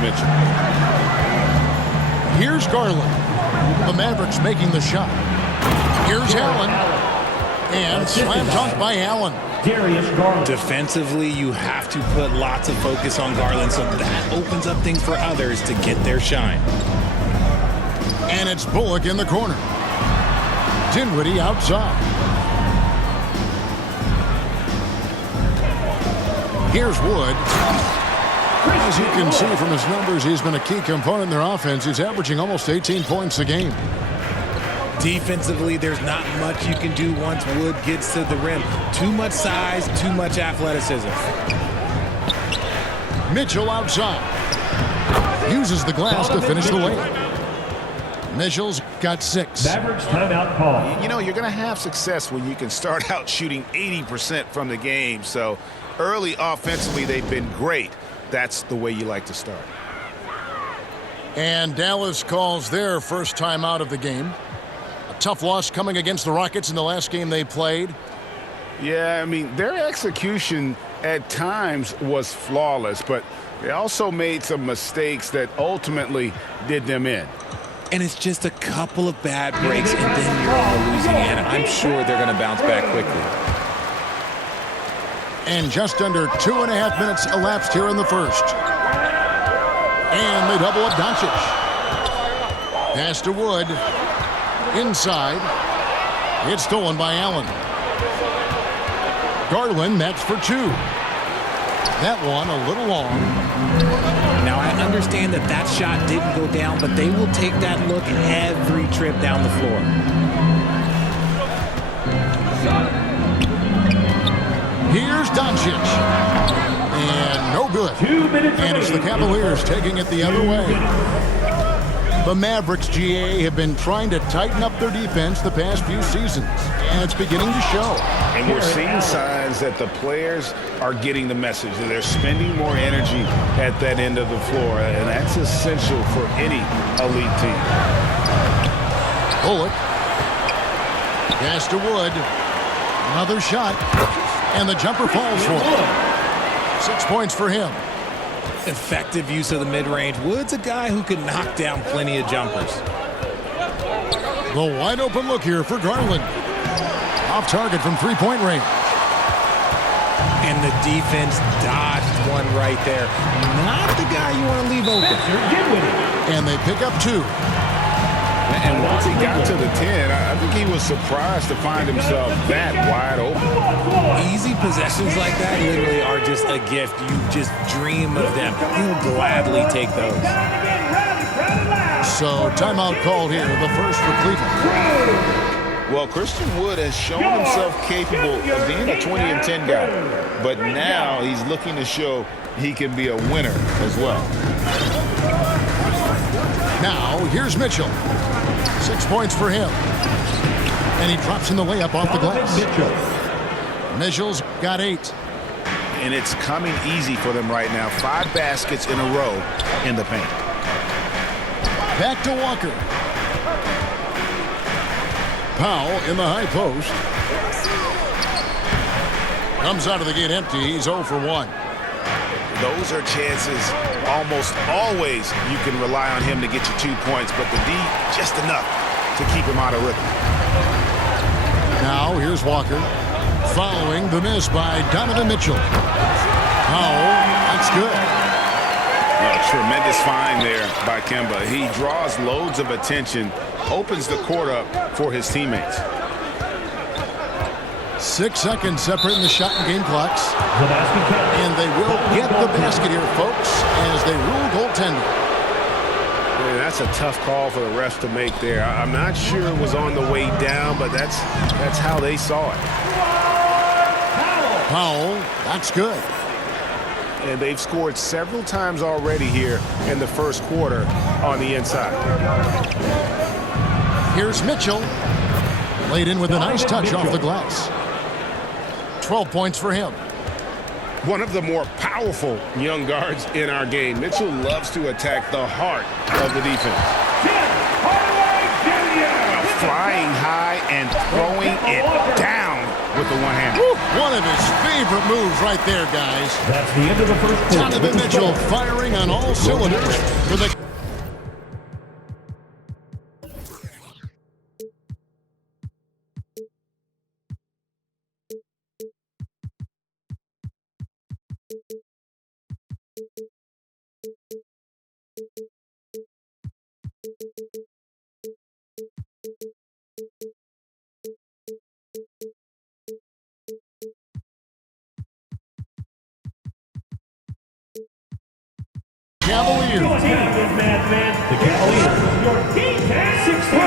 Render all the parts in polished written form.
Mitchell. Here's Garland. The Mavericks making the shot. Here's Allen. And slam dunk by Allen. Defensively, you have to put lots of focus on Garland, so that opens up things for others to get their shine. And it's Bullock in the corner. Dinwiddie outside. Here's Wood. As you can see from his numbers, he's been a key component in their offense. He's averaging almost 18 points a game. Defensively, there's not much you can do once Wood gets to the rim. Too much size, too much athleticism. Mitchell outside. Uses the glass to finish the layup. Mitchell's got 6. Mavericks timeout call. You know, you're going to have success when you can start out shooting 80% from the game. So early offensively, they've been great. That's the way you like to start. And Dallas calls their first time out of the game. A tough loss coming against the Rockets in the last game they played. Yeah, I mean, their execution at times was flawless, but they also made some mistakes that ultimately did them in. And it's just a couple of bad breaks, and then you're on the losing end. I'm sure they're going to bounce back quickly. And just under 2.5 minutes elapsed here in the first. And they double up Doncic. Pass to Wood. Inside. It's stolen by Allen. Garland, that's for 2. That one a little long. Now, I understand that that shot didn't go down, but they will take that look every trip down the floor. Here's Doncic. And no good. 2 minutes. And it's the Cavaliers taking it the other way. The Mavericks, GA, have been trying to tighten up their defense the past few seasons, and it's beginning to show. And we're seeing signs that the players are getting the message, that they're spending more energy at that end of the floor, and that's essential for any elite team. Bullock. Pass to Wood. Another shot. And the jumper falls for him. 6 points for him. Effective use of the mid-range. Wood's a guy who can knock down plenty of jumpers. The wide open look here for Garland. Off target from three-point range. And the defense dodged one right there. Not the guy you want to leave open. And they pick up 2. And once he got to the 10, I think he was surprised to find himself that wide open. Easy possessions like that literally are just a gift. You just dream of them. He'll gladly take those. So timeout called here, the first for Cleveland. Well, Christian Wood has shown himself capable of being a 20 and 10 guy, but now he's looking to show he can be a winner as well. Now, here's Mitchell. 6 points for him. And he drops in the layup off the glass. Mitchell's got 8. And it's coming easy for them right now. 5 baskets in a row in the paint. Back to Walker. Powell in the high post. Comes out of the gate empty. He's 0 for 1. Those are chances almost always you can rely on him to get you 2 points, but the D just enough to keep him out of rhythm. Now here's Walker following the miss by Donovan Mitchell. Powell, that's good. A tremendous find there by Kemba. He draws loads of attention, opens the court up for his teammates. 6 seconds separating the shot and game clocks. And they will get the basket here, folks, as they rule goaltending. Yeah, that's a tough call for the refs to make there. I'm not sure it was on the way down, but that's how they saw it. Powell, that's good. And they've scored several times already here in the first quarter on the inside. Here's Mitchell. Laid in with a nice touch off the glass. 12 points for him. One of the more powerful young guards in our game. Mitchell loves to attack the heart of the defense. Flying high and throwing it down with the one-hander. One of his favorite moves right there, guys. That's the end of the first quarter. Donovan Mitchell firing on all cylinders for the... Cavaliers. Your team is man. The Cavaliers. Your game has 16.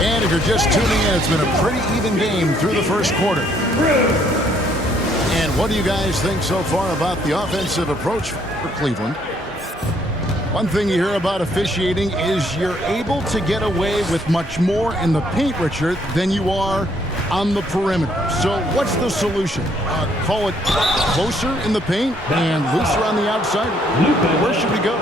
And if you're just tuning in, it's been a pretty even game through the first quarter. And what do you guys think so far about the offensive approach for Cleveland? One thing you hear about officiating is you're able to get away with much more in the paint, Richard, than you are on the perimeter. So what's the solution? Call it closer in the paint and looser on the outside? Where should we go?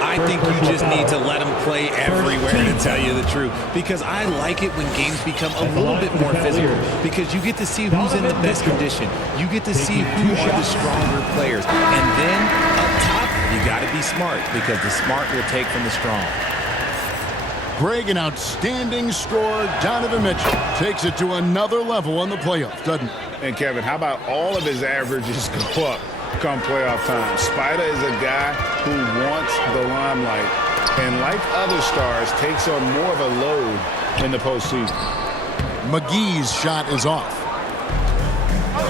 I think you just need to let them play everywhere, to tell you the truth. Because I like it when games become a little bit more physical. Because you get to see who's in the best condition. You get to see who are the stronger players. And then up top, you got to be smart. Because the smart will take from the strong. Greg, an outstanding scorer. Donovan Mitchell takes it to another level on the playoffs, doesn't he? And Kevin, how about all of his averages go up come playoff time? Spider is a guy who wants the limelight, and like other stars, takes on more of a load in the postseason. McGee's shot is off.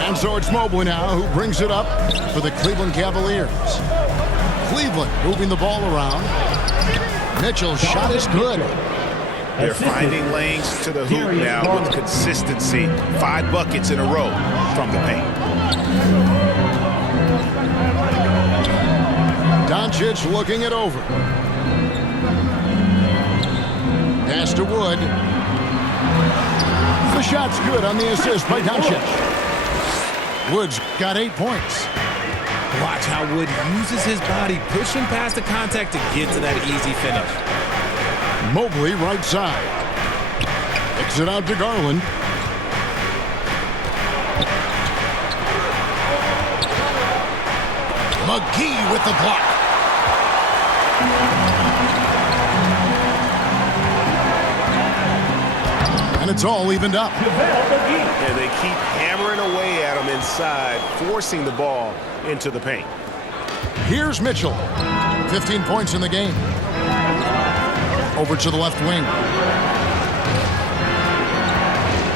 And so it's Mobley now who brings it up for the Cleveland Cavaliers. Cleveland moving the ball around. Mitchell's shot is good. They're finding lanes to the hoop now with consistency. 5 buckets in a row from the paint. Doncic looking it over. Pass to Wood. The shot's good on the assist by Doncic. Wood's got 8 points. Watch how Wood uses his body, pushing past the contact to get to that easy finish. Mobley right side. Kicks it out to Garland. McGee with the block. And it's all evened up. And they keep hammering away at him inside, forcing the ball into the paint. Here's Mitchell. 15 points in the game. Over to the left wing.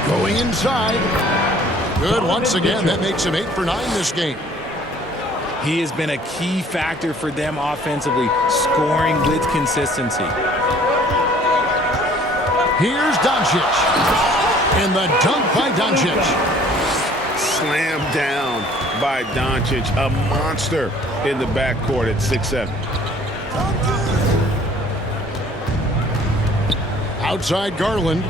Going inside. Good once again. That makes him 8 for 9 this game. He has been a key factor for them offensively, scoring with consistency. Here's Doncic. And the dunk by Doncic. Slammed down by Doncic, a monster in the backcourt at 6'7". Outside Garland.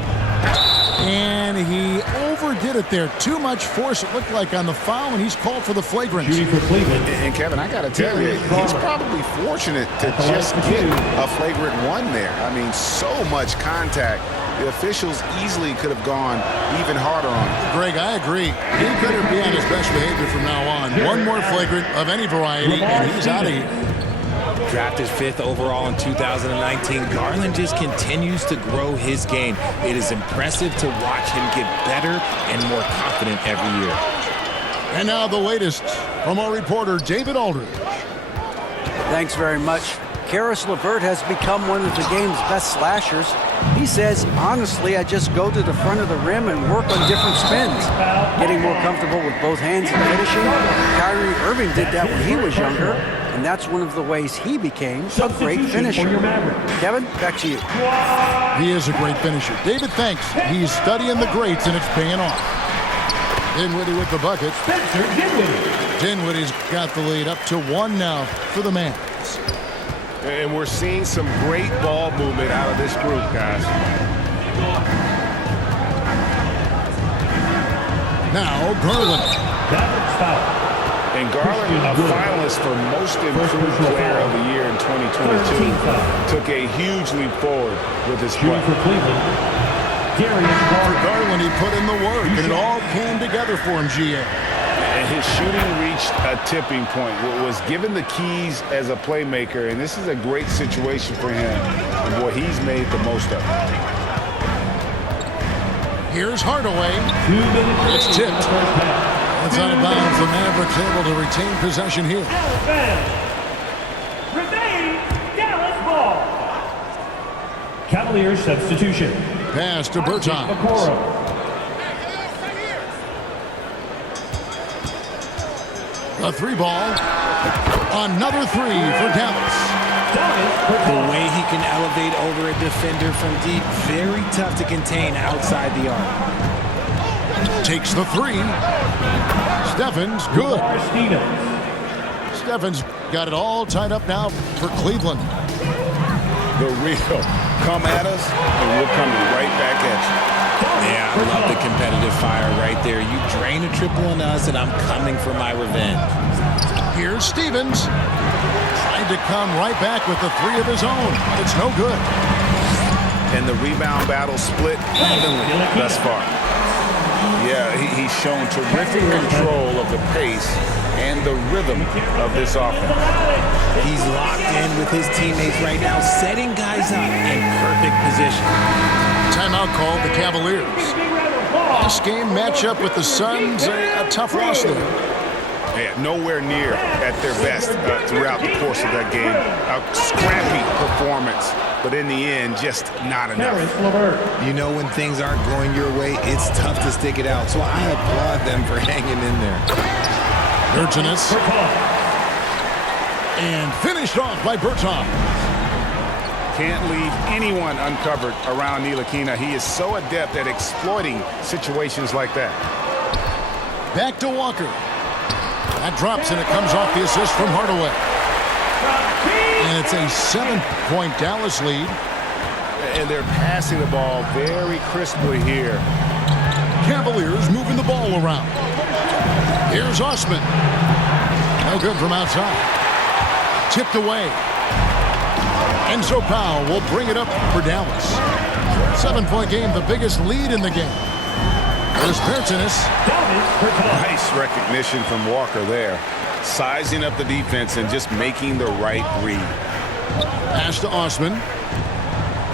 And he overdid it there. Too much force, it looked like, on the foul, and he's called for the flagrant. And Kevin, I got to tell you, he's probably fortunate to just get a flagrant 1 there. I mean, so much contact. The officials easily could have gone even harder on him. Greg, I agree. He better be on his best behavior from now on. One more flagrant of any variety, and he's out of here. Drafted 5th overall in 2019, Garland just continues to grow his game. It is impressive to watch him get better and more confident every year. And now the latest from our reporter, David Aldridge. Thanks very much. Karis LeVert has become one of the game's best slashers. He says, honestly, I just go to the front of the rim and work on different spins, getting more comfortable with both hands and finishing. Kyrie Irving did that when he was younger, and that's one of the ways he became a great finisher. Kevin, back to you. He is a great finisher. David, thanks. He's studying the greats, and it's paying off. Dinwiddie with the bucket. Dinwiddie's got the lead up to 1 now for the Mavs. And we're seeing some great ball movement out of this group, guys. Now Garland. And Garland, a finalist for Most Improved Player of the Year in 2022, took a huge leap forward with his play. For Garland, he put in the work, and it all came together for him, GA. And his shooting reached a tipping point. Was given the keys as a playmaker, and this is a great situation for him. And boy, he's made the most of it. Here's Hardaway. 2 minutes. It's tipped. It's out of bounds. The Mavericks able to retain possession here. Remain Dallas ball. Cavaliers substitution. Pass to Bertans. A three ball. Another three for Dallas. The way he can elevate over a defender from deep, very tough to contain outside the arc. Takes the three. Stephens, good. Stephens got it all tied up now for Cleveland. The real come at us, and we'll come right back at you. Yeah, I love the competitive fire right there. You drain a triple on us, and I'm coming for my revenge. Here's Stevens. Trying to come right back with the three of his own. It's no good. And the rebound battle split evenly thus far. Yeah, he's shown terrific control of the pace and the rhythm of this offense. He's locked in with his teammates right now, setting guys up in perfect position. Timeout called the Cavaliers. This game matchup with the Suns, a tough loss there. Yeah, nowhere near at their best throughout the course of that game. A scrappy performance, but in the end, just not enough. You know when things aren't going your way, it's tough to stick it out. So I applaud them for hanging in there. Bertans. And finished off by Bertans. Can't leave anyone uncovered around Ntilikina. He is so adept at exploiting situations like that. Back to Walker. That drops, and it comes off the assist from Hardaway. And it's a 7-point Dallas lead. And they're passing the ball very crisply here. Cavaliers moving the ball around. Here's Osman. No good from outside. Tipped away. Enzo Powell will bring it up for Dallas. 7-point game, the biggest lead in the game. There's Bertans. Nice recognition from Walker there. Sizing up the defense and just making the right read. Pass to Osman.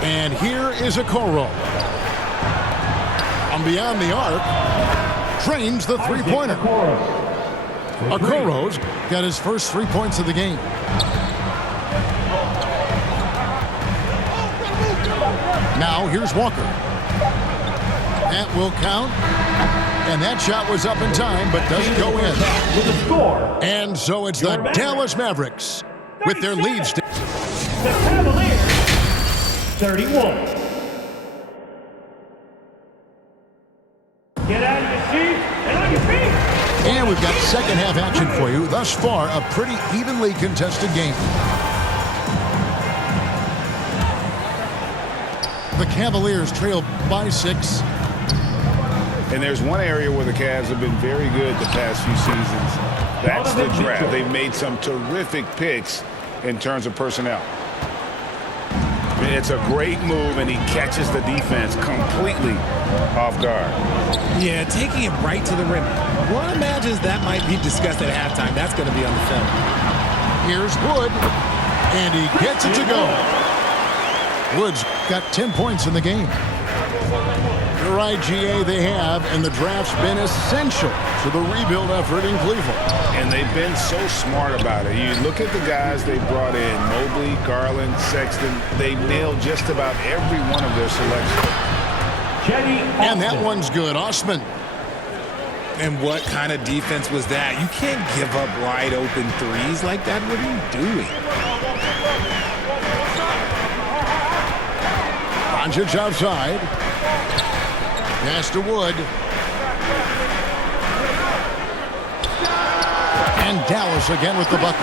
And here is Okoro. From beyond the arc, drains the three-pointer. Okoro's got his first 3 points of the game. Now here's Walker. That will count. And that shot was up in time, but doesn't go in. And so it's the Dallas Mavericks with their lead. The Cavaliers, 31. Get out of your seat and on your feet. And we've got second half action for you. Thus far, a pretty evenly contested game. The Cavaliers trail by 6. And there's one area where the Cavs have been very good the past few seasons. That's the draft. They've made some terrific picks in terms of personnel. It's a great move, and he catches the defense completely off guard. Yeah, taking it right to the rim. One imagines that might be discussed at halftime. That's going to be on the film. Here's Wood, and he gets it to go. Wood's got 10 points in the game. You're right, GA, they have, and the draft's been essential to the rebuild effort in Cleveland. And they've been so smart about it. You look at the guys they brought in, Mobley, Garland, Sexton. They nailed just about every one of their selections. And that one's good. Osman. And what kind of defense was that? You can't give up wide open threes like that. What are you doing? Doncic outside. Pass to Wood. And Dallas again with the bucket.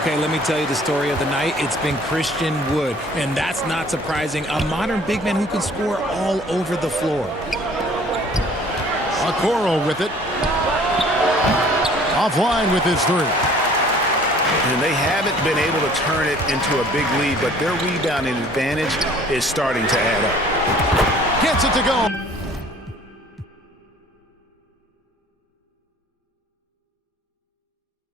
Okay, let me tell you the story of the night. It's been Christian Wood, and that's not surprising. A modern big man who can score all over the floor. Okoro with it. Offline with his three. And they haven't been able to turn it into a big lead, but their rebounding advantage is starting to add up. gets it to go.